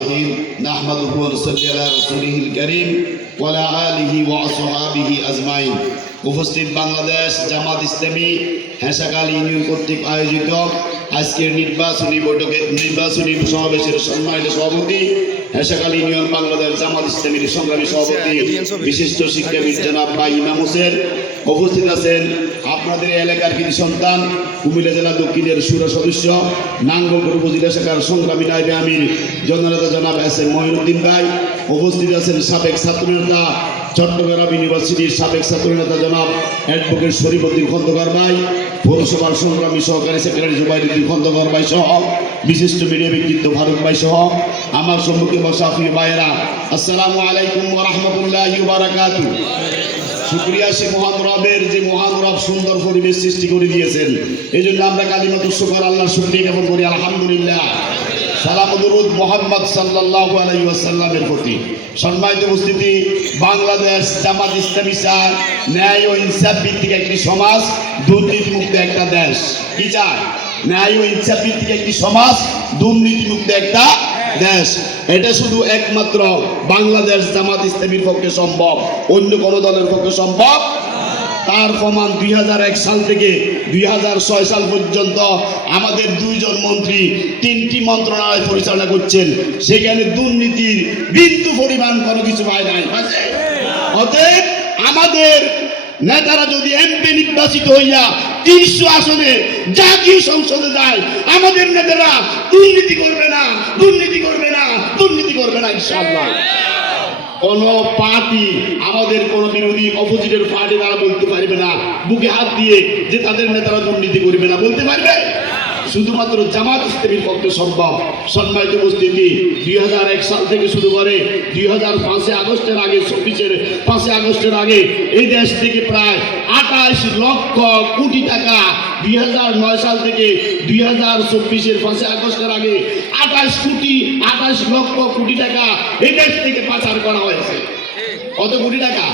نحمده ونصلي على رسوله الكريم وعلى آله وأصحابه أجمعين। উপস্থিত বাংলাদেশ জামাত ইসলামী হেসাকাল ইউনিয়ন কর্তৃক আয়োজিত আজকের নির্বাচনী সমাবেশের সম্মানিত সভাপতি, হেসাকাল ইউনিয়ন বাংলাদেশ জামাত ইসলামীর সংগ্রামী সভাপতি, বিশিষ্ট শিক্ষাবিদ জনাব ভাই ইমাম হোসেন। উপস্থিত আছেন আপনাদের এলাকার কৃতি সন্তান, কুমিল্লা জেলা দক্ষিণের সুরা সদস্য, নাঙ্গলকোট উপজেলা শাখার সংগ্রামী নায়েবে আমির জননেতা জনাব এস এম মঈনুদ্দিন ভাই। উপস্থিত আছেন সাবেক ছাত্রনেতা, চট্টগ্রাম ইউনিভার্সিটির সাবেক ছাত্রনেতা জনাব অ্যাডভোকেট শরীফউদ্দিন খন্দকার ভাই, পৌরসভার সংগ্রামী সহকারী সেক্রেটারি জুবাইরউদ্দিন খন্দকার ভাই সহ বিশিষ্ট মিডিয়া ব্যক্তিত্ব ফারুক ভাই সহ আমার সম্মুখে বসা প্রিয় ভাইয়েরা, আসসালামু আলাইকুম ওয়া রাহমাতুল্লাহি ওয়া বারাকাতুহু। শুকরিয়া সে মহান রবের, যে মহান রব সুন্দর পরিবেশ সৃষ্টি করে দিয়েছেন। এই জন্য আমরা কালিমাতুশ শুকর আল্লাহর শুকরিয়া জ্ঞাপন করি, আলহামদুলিল্লাহ। সালাম দুরুদ মুহাম্মদ সাল্লাল্লাহু আলাইহি ওয়াসাল্লামের প্রতি। সম্মানিত উপস্থিতি, বাংলাদেশ জামাত ইসলামী চায় ন্যায় ও ইনসাফ ভিত্তিক একটি সমাজ, দুর্নীতিমুক্ত একটা দেশ। কি চায়? ন্যায় ও ইনসাফ ভিত্তিক একটি সমাজ, দুর্নীতিমুক্ত একটা দেশ। এটা শুধু একমাত্র বাংলাদেশ জামাত ইসলামীর পক্ষে সম্ভব, অন্য কোন দলের পক্ষে সম্ভব। তার প্রমাণ 2001 সাল থেকে 2006 সাল পর্যন্ত আমাদের দুইজন মন্ত্রী 3টি মন্ত্রণালয় পরিচালনা করছেন, সেখানে দুর্নীতির বিন্দু পরিমাণ কোনো কিছু পায় নাই। অতএব আমাদের নেতারা যদি এমপি নির্বাচিত হইয়া 300 আসনে জাতীয় সংসদে যায়, আমাদের নেতারা দুর্নীতি করবে না, দুর্নীতি করবে না, দুর্নীতি করবে না ইনশাআল্লাহ। কোন পার্টি, আমাদের কোন বিরোধী অপোজিটের পার্টি তারা বলতে পারবে না বুকে হাত দিয়ে যে তাদের নেতারা দুর্নীতি করবে না, বলতে পারবে? শুধুমাত্র জামাত ইসলামীর পক্ষে সম্ভব। সম্মানিত উপস্থিতি, 2001 সাল থেকে শুরু করে 2005 আগস্টের আগে, 5 আগস্টের আগে এই দেশ থেকে প্রায় 28 লক্ষ কোটি টাকা, 2009 সাল থেকে 2024-এর 5 আগস্টের আগে 28 লক্ষ কোটি টাকা এই দেশ থেকে পাচার করা হয়েছে। কত কোটি টাকা?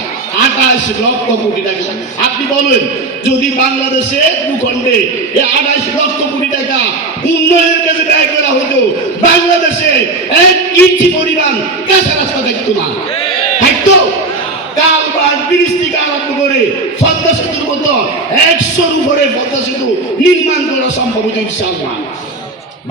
28 লক্ষ কোটি টাকা। আপনি বলেন, যদি বাংলাদেশে ভূখণ্ডে এই 28 লক্ষ কোটি টাকা উন্নয়নের কাজে ব্যয় করা হতো, বাংলাদেশে 1 ইঞ্চি পরিমাণ কাঁচা রাস্তা থাকতো না। থাকতো? কালভার্ট, ব্রিজ থেকে আরম্ভ করে পদ্মা সেতুর মতো 100-র উপরে পদ্মা সেতু নির্মাণ করা সম্ভব হতো ইনশাআল্লাহ।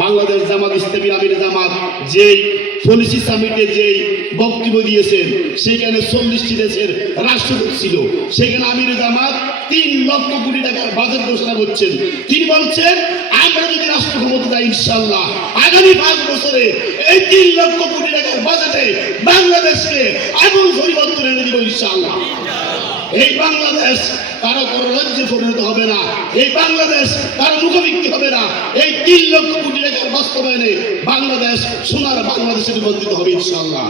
বাংলাদেশ জামাত ইসলামী আমির জামাত যেই পলিসি সামিটে যেই বক্তব্য দিয়েছেন, সেখানে 40টি দেশের রাষ্ট্রদূত ছিল। সেখানে আমির জামাত 3 লক্ষ কোটি টাকার বাজেট ঘোষণা করছেন। তিনি বলছেন, আমরা যদি রাষ্ট্র ক্ষমতা যাই ইনশাআল্লাহ আগামী 5 বছরে এই 3 লক্ষ কোটি টাকার বাজেটে বাংলাদেশকে আমূল পরিবর্তন এনে দিব ইনশাআল্লাহ। এই বাংলাদেশ কারো কোনো রাজ্যে পরিণত হবে না, এই বাংলাদেশ কারো মুখোমুখি হবে না। এই 3 লক্ষ কোটি টাকার বাস্তবায়নে বাংলাদেশ সোনার বাংলাদেশে রূপান্তরিত হবে ইনশাআল্লাহ।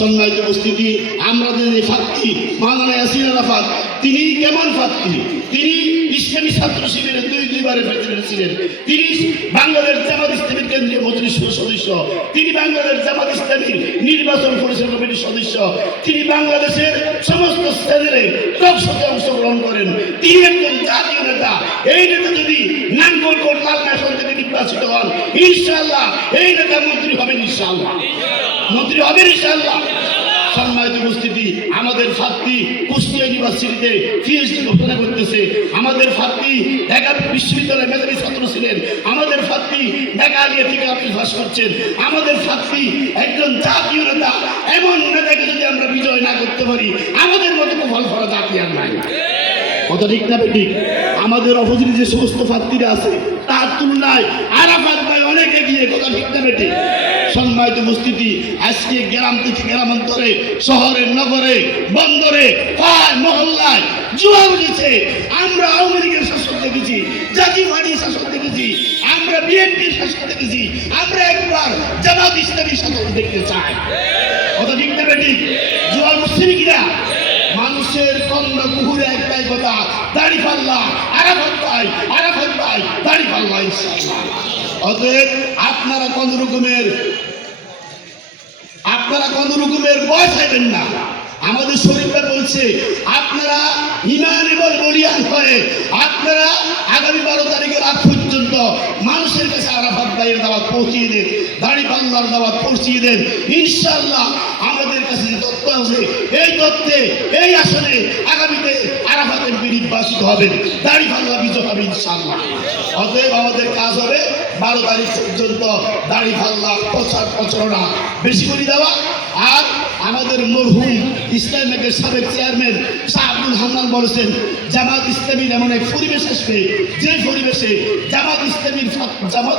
সম্মানিত উপস্থিতি, আমরা যে ফাত্তি মাওলানা ইয়াসির আরাফাত, তিনি কেমন ফাত্তি? তিনি ইসলামী ছাত্র শিবিরের 2বারের প্রেসিডেন্ট ছিলেন। তিনি বাংলাদেশ জামাত ইসলামীর কেন্দ্রীয় মজলিসের সদস্য, তিনি বাংলাদেশ জামাত ইসলামীর নির্বাচন পরিচালনা কমিটির সদস্য, তিনি বাংলাদেশের সমস্ত স্তরে টকশোতে অংশগ্রহণ করেন। তিনি একজন জাতীয় নেতা। এই নেতা যদি নাঙ্গলকোট লালমাই থেকে নির্বাচিত হন, ইনশাআল্লাহ এই নেতা মন্ত্রী হবেন ইনশাআল্লাহ, মন্ত্রী হবেন ইনশাআল্লাহ। সম্মানিত উপস্থিতি, আমাদের ফাত্তি কুষ্টিয়া ইউনিভার্সিটিতে পিএইচডি ঘোষণা করতেছে। আমাদের ফাত্তি ঢাকা বিশ্ববিদ্যালয়ের মেধাবী ছাত্র ছিলেন। আমাদের ফাত্তি ঢাকা আলিয়া থেকে আপনি পাস করছেন। আমাদের ফাত্তি একজন জাতীয় নেতা। এমন নেতাকে যদি আমরা বিজয় না করতে পারি, আমাদের মতো ফল ফলা জাতি আর নাই। কত ঠিক না ঠিক? আমাদের অপোজিটে যে সমস্ত ফাত্তিরা আছে, তার তুলনায় আরাফাত ভাই অনেক এগিয়ে। কথা ঠিক না ঠিক? সম্মানিত উপস্থিতি, আজকে গ্রাম থেকে গ্রামান্তরে, শহরে, নগরে, বন্দরে, পাড়ায়, মহল্লায় জুয়া উঠেছে। আমরা আওয়ামী লীগের শাসন দেখেছি, জাতীয় পার্টির শাসন দেখেছি, আমরা বিএনপির শাসন দেখেছি। আমরা একবার জামাত ইসলামী শাসন দেখতে চাই। কথা ঠিক না ঠিক? জুয়া উঠছে কিনা? মানুষের কন্যা কুহুরে একটাই কথা, দাড়ি পাল্লা, আরাফাত ভাই, আরাফাত ভাই, দাড়ি পাল্লা ইনশাআল্লাহ। অতএব আপনারা কোন রকমের ভয় পাইবেন না। আমাদের শরীফরা বলছে, আপনারা ইমান এবং বলিয়ান হয়ে আপনারা আগামী 12 তারিখের আগ পর্যন্ত পর্যন্ত মানুষের কাছে আরাফাত ভাইয়ের দাওয়াত পৌঁছিয়ে দেন, দাড়িপাল্লার দাওয়াত পৌঁছিয়ে দেন। ইনশাআল্লাহ আমাদের কাছে যে তথ্য আছে, এই তথ্যে এই আসনে আগামীতে আরাফাত এমপি নির্বাচিত হবেন, দাড়িপাল্লা বিজয় হবে ইনশাআল্লাহ। অতএব আমাদের কাজ হবে 12 তারিখ পর্যন্ত দাড়িপাল্লা প্রচার প্রচারণা বেশি করে দেওয়া। আর আমাদের মরহুম ইসলামী ব্যাংকের সাবেক চেয়ারম্যান শাহ আব্দুল হান্নান বলেছেন, জামাত ইসলামীর এমন এক পরিবেশ আসবে, যে পরিবেশে জামাত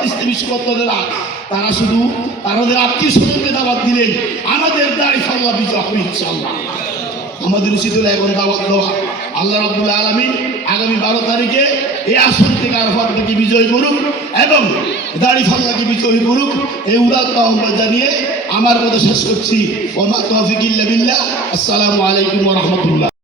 ইসলামী সুরতরা তারা শুধু তাদের আত্মীয় স্বজনকে দাওয়াত দিলেন, আমাদের দাড়িপাল্লা বিজয় হবে ইনশাআল্লাহ। আমাদের উচিত হলো এখন দাওয়াত দেওয়া। আল্লাহ রাব্বুল আলামিন আগামী 12 তারিখে এই আসন থেকে আরাফাতকে বিজয় করুক এবং দাড়িপাল্লাকে বিজয় করুক, এই উদাত্ত আহ্বান জানিয়ে আমার কথা শেষ করছি। ওয়া মা তাওফিক ইল্লা বিল্লাহ। আসসালামু আলাইকুম ওয়া রাহমাতুল্লাহ।